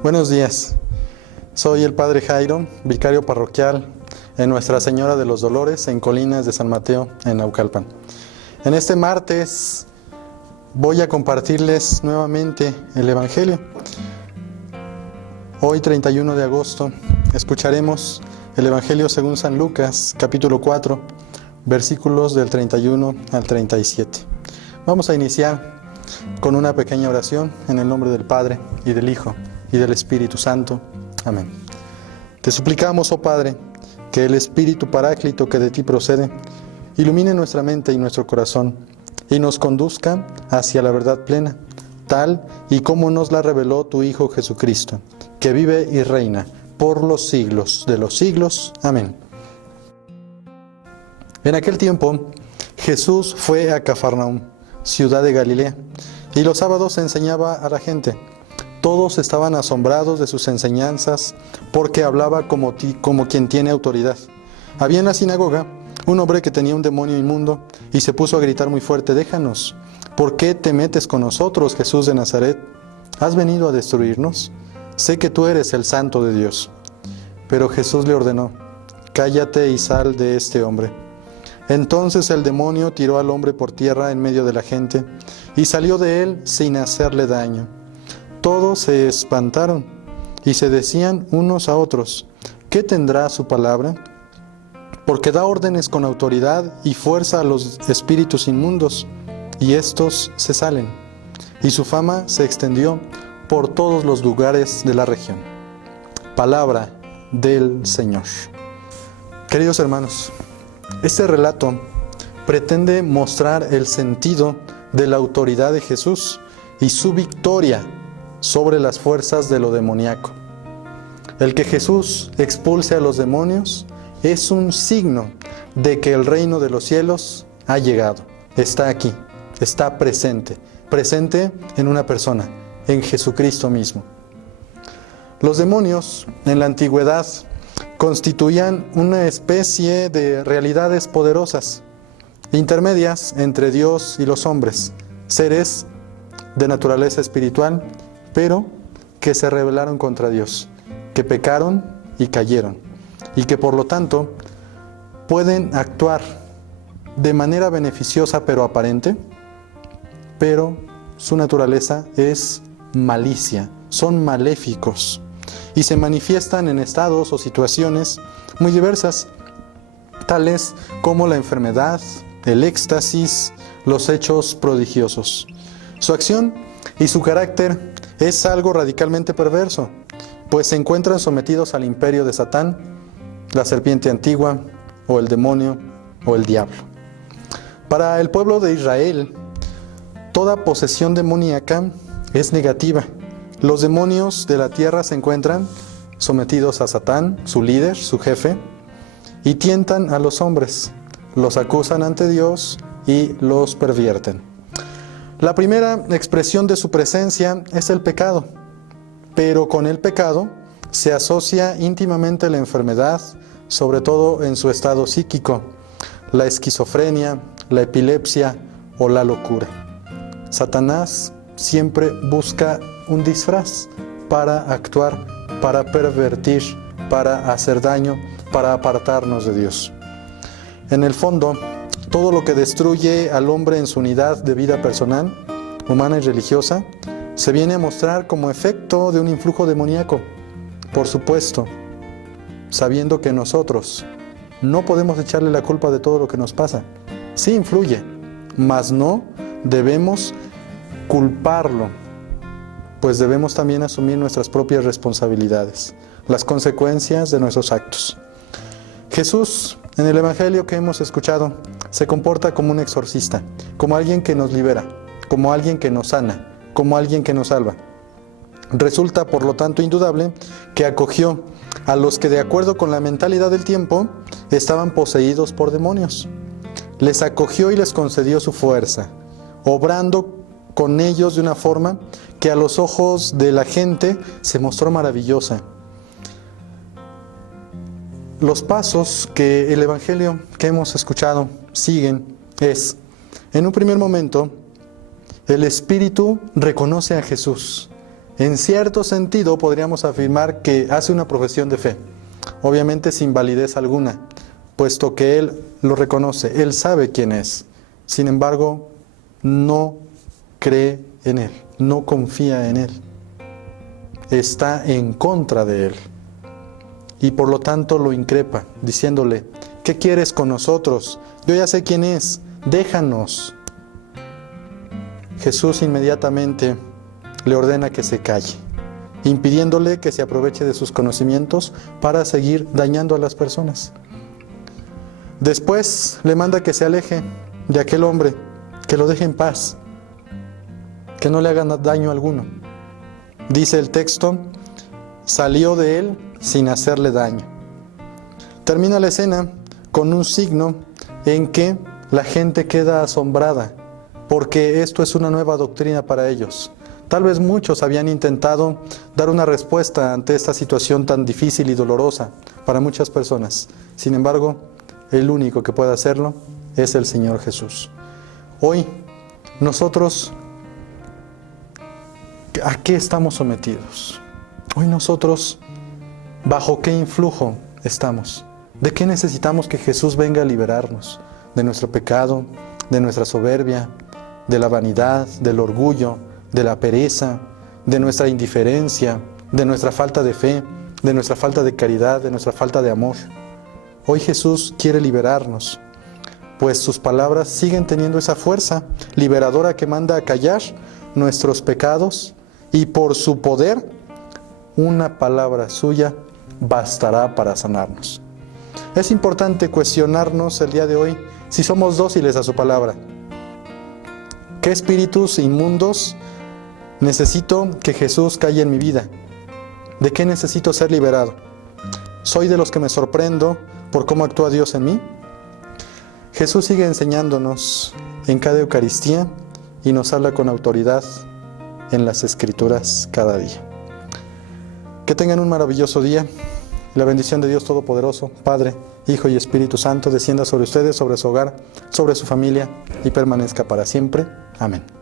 Buenos días, soy el Padre Jairo, vicario parroquial en Nuestra Señora de los Dolores, en Colinas de San Mateo, en Naucalpan. En este martes voy a compartirles nuevamente el Evangelio. Hoy, 31 de agosto, escucharemos el Evangelio según San Lucas, capítulo 4, versículos del 31 al 37. Vamos a iniciar con una pequeña oración en el nombre del Padre, y del Hijo, y del Espíritu Santo. Amén. Te suplicamos, oh Padre, que el Espíritu Paráclito que de ti procede, ilumine nuestra mente y nuestro corazón, y nos conduzca hacia la verdad plena, tal y como nos la reveló tu Hijo Jesucristo, que vive y reina por los siglos de los siglos. Amén. En aquel tiempo, Jesús fue a Cafarnaúm, ciudad de Galilea, y los sábados enseñaba a la gente. Todos estaban asombrados de sus enseñanzas, porque hablaba como quien tiene autoridad. Había en la sinagoga un hombre que tenía un demonio inmundo, y se puso a gritar muy fuerte: «Déjanos, ¿por qué te metes con nosotros, Jesús de Nazaret? ¿Has venido a destruirnos? Sé que tú eres el Santo de Dios». Pero Jesús le ordenó: «Cállate y sal de este hombre». Entonces el demonio tiró al hombre por tierra en medio de la gente, y salió de él sin hacerle daño. Todos se espantaron y se decían unos a otros: ¿qué tendrá su palabra? Porque da órdenes con autoridad y fuerza a los espíritus inmundos, y estos se salen. Y su fama se extendió por todos los lugares de la región. Palabra del Señor. Queridos hermanos, este relato pretende mostrar el sentido de la autoridad de Jesús y su victoria sobre las fuerzas de lo demoníaco. El que Jesús expulse a los demonios es un signo de que el reino de los cielos ha llegado, está aquí, está presente en una persona, en Jesucristo mismo. Los demonios en la antigüedad constituían una especie de realidades poderosas, intermedias entre Dios y los hombres, seres de naturaleza espiritual, pero que se rebelaron contra Dios, que pecaron y cayeron, y que por lo tanto pueden actuar de manera beneficiosa pero aparente, pero su naturaleza es malicia, son maléficos, y se manifiestan en estados o situaciones muy diversas, tales como la enfermedad, el éxtasis, los hechos prodigiosos. Su acción y su carácter es algo radicalmente perverso, pues se encuentran sometidos al imperio de Satán, la serpiente antigua, o el demonio, o el diablo. Para el pueblo de Israel, toda posesión demoníaca es negativa. Los demonios de la tierra se encuentran sometidos a Satán, su líder, su jefe, y tientan a los hombres, los acusan ante Dios y los pervierten. La primera expresión de su presencia es el pecado, pero con el pecado se asocia íntimamente la enfermedad, sobre todo en su estado psíquico, la esquizofrenia, la epilepsia o la locura. Satanás siempre busca un disfraz para actuar, para pervertir, para hacer daño, para apartarnos de Dios. En el fondo, todo lo que destruye al hombre en su unidad de vida personal, humana y religiosa, se viene a mostrar como efecto de un influjo demoníaco. Por supuesto, sabiendo que nosotros no podemos echarle la culpa de todo lo que nos pasa. Sí influye, mas no debemos culparlo, pues debemos también asumir nuestras propias responsabilidades, las consecuencias de nuestros actos. Jesús, en el Evangelio que hemos escuchado, se comporta como un exorcista, como alguien que nos libera, como alguien que nos sana, como alguien que nos salva. Resulta, por lo tanto, indudable que acogió a los que, de acuerdo con la mentalidad del tiempo, estaban poseídos por demonios. Les acogió y les concedió su fuerza, obrando con ellos de una forma que a los ojos de la gente se mostró maravillosa. Los pasos que el Evangelio que hemos escuchado siguen es, en un primer momento, el Espíritu reconoce a Jesús En cierto sentido podríamos afirmar que hace una profesión de fe, obviamente sin validez alguna, puesto que él lo reconoce, él sabe quién es. Sin embargo, no cree en él, no confía en él, está en contra de él y por lo tanto lo increpa, diciéndole: ¿qué quieres con nosotros? Yo ya sé quién es, déjanos. Jesús inmediatamente le ordena que se calle, impidiéndole que se aproveche de sus conocimientos para seguir dañando a las personas. Después le manda que se aleje de aquel hombre, que lo deje en paz, que no le hagan daño alguno. Dice el texto: salió de él sin hacerle daño. Termina la escena con un signo en que la gente queda asombrada, porque esto es una nueva doctrina para ellos. Tal vez muchos habían intentado dar una respuesta ante esta situación tan difícil y dolorosa para muchas personas. Sin embargo, el único que puede hacerlo es el Señor Jesús. Hoy, nosotros, ¿a qué estamos sometidos? Hoy nosotros, ¿bajo qué influjo estamos? ¿De qué necesitamos que Jesús venga a liberarnos? ¿De nuestro pecado, de nuestra soberbia, de la vanidad, del orgullo, de la pereza, de nuestra indiferencia, de nuestra falta de fe, de nuestra falta de caridad, de nuestra falta de amor? Hoy Jesús quiere liberarnos, pues sus palabras siguen teniendo esa fuerza liberadora que manda a callar nuestros pecados, y por su poder, una palabra suya bastará para sanarnos. Es importante cuestionarnos el día de hoy si somos dóciles a su palabra. ¿Qué espíritus inmundos necesito que Jesús calle en mi vida? ¿De qué necesito ser liberado? ¿Soy de los que me sorprendo por cómo actúa Dios en mí? Jesús sigue enseñándonos en cada Eucaristía y nos habla con autoridad en las Escrituras cada día. Que tengan un maravilloso día. La bendición de Dios Todopoderoso, Padre, Hijo y Espíritu Santo, descienda sobre ustedes, sobre su hogar, sobre su familia y permanezca para siempre. Amén.